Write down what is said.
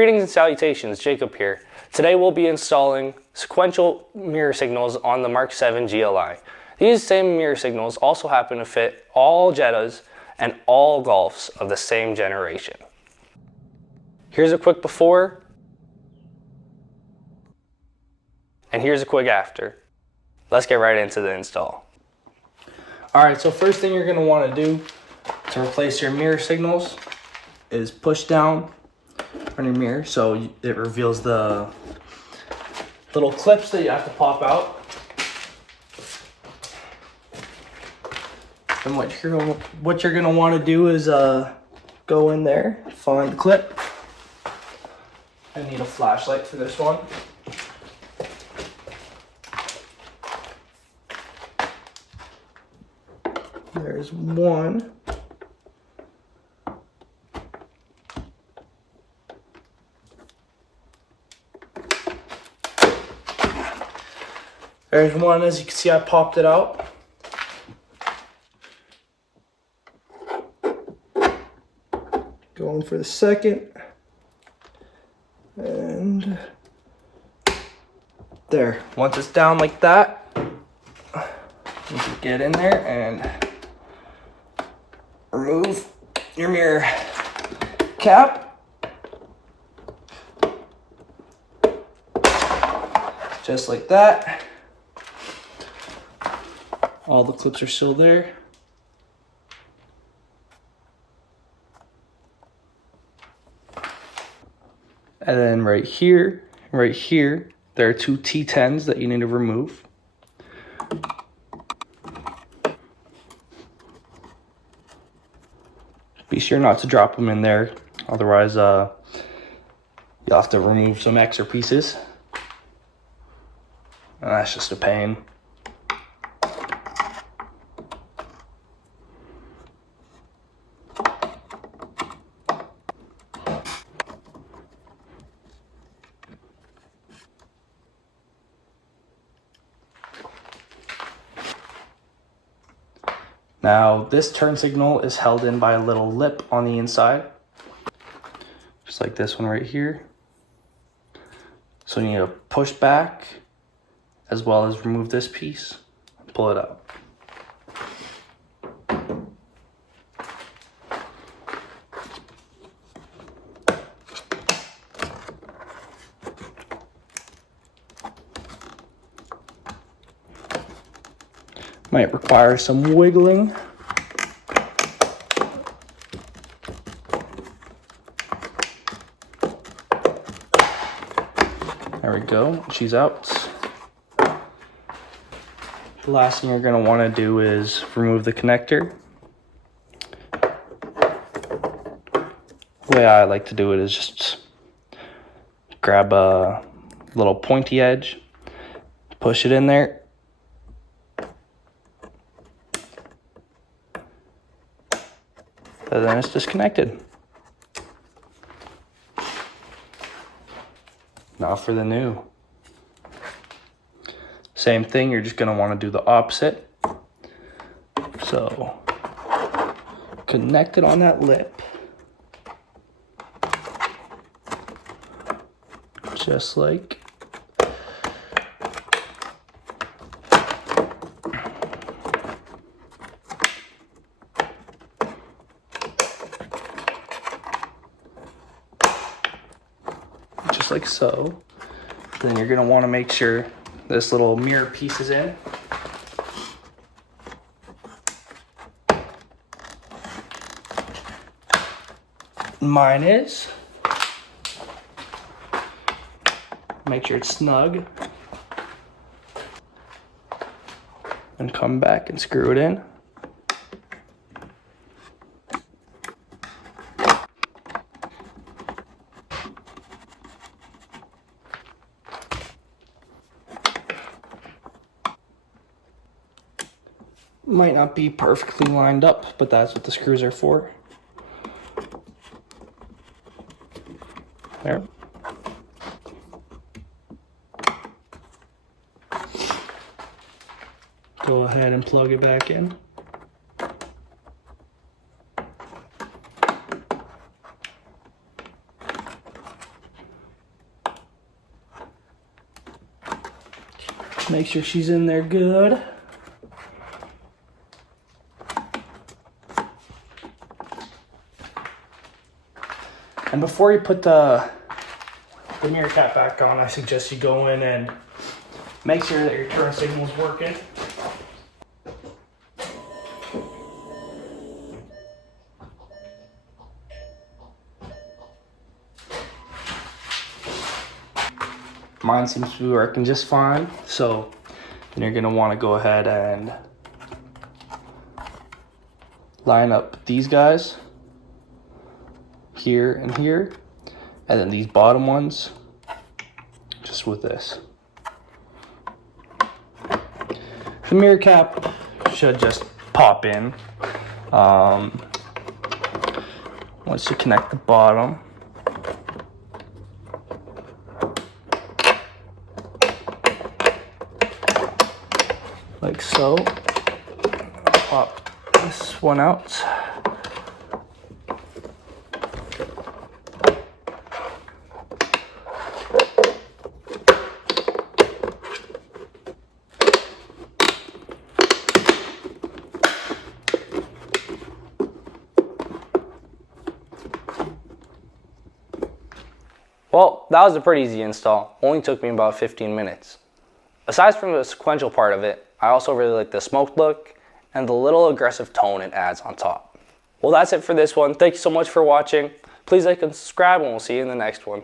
Greetings and salutations, Jacob here. Today we'll be installing sequential mirror signals on the MK7 GLI. These same mirror signals also happen to fit all Jettas and all Golfs of the same generation. Here's a quick before, and here's a quick after. Let's get right into the install. Alright, so first thing you're going to want to do to replace your mirror signals is push down on your mirror so it reveals the little clips that you have to pop out. And what you're gonna want to do is go in there, find the clip. I need a flashlight for this one. There's one. There's one, as you can see, I popped it out. Going for the second. And there. Once it's down like that, you can get in there and remove your mirror cap. Just like that. All the clips are still there. And then right here, there are two T10s that you need to remove. Be sure not to drop them in there, otherwise you'll have to remove some extra pieces. And that's just a pain. Now, this turn signal is held in by a little lip on the inside, just like this one right here. So you need to push back as well as remove this piece and pull it out. Might require some wiggling. There we go, she's out. The last thing you're going to want to do is remove the connector. The way I like to do it is just grab a little pointy edge, push it in there, and then it's disconnected. Now for the new. Same thing, you're just gonna wanna do the opposite. So, connect it on that lip. Just like. Just like so. Then you're gonna wanna make sure this little mirror piece is in. Mine is. Make sure it's snug. And come back and screw it in. Might not be perfectly lined up, but that's what the screws are for. There. Go ahead and plug it back in. Make sure she's in there good. And before you put the mirror cap back on, I suggest you go in and make sure that your turn signal is working. Mine seems to be working just fine. So then you're gonna wanna go ahead and line up these guys here and here, and then these bottom ones just with this. The mirror cap should just pop in once you connect the bottom. Like so. Pop this one out. Well, that was a pretty easy install. Only took me about 15 minutes. Aside from the sequential part of it, I also really like the smoked look and the little aggressive tone it adds on top. Well, that's it for this one. Thank you so much for watching. Please like and subscribe, and we'll see you in the next one.